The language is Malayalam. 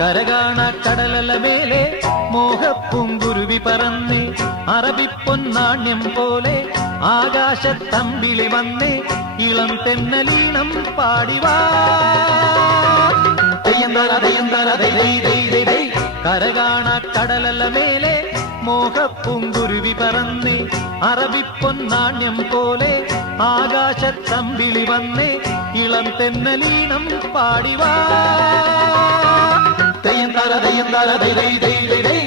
കരകാണ കടലല മേലെ മോഹപ്പൂങ്കുരുവി പറന്നേ അറബിപ്പൊന്നാണ്യം പോലെ ആകാശത്തമ്പിളി വന്നേ ഇളം തെന്നലീണം പാടിവാ കരകാണ കടലല മേലെ മോഹപ്പൂങ്കുരുവി പറന്നേ അറബിപ്പൊന്നാണ്യം പോലെ ആകാശത്തമ്പിളി വന്നേ ഇളം തെന്നലീണം പാടിവാ തെയ്യന്താര തെയ്യന്താര ദൈ ദൈ ദൈ ദൈ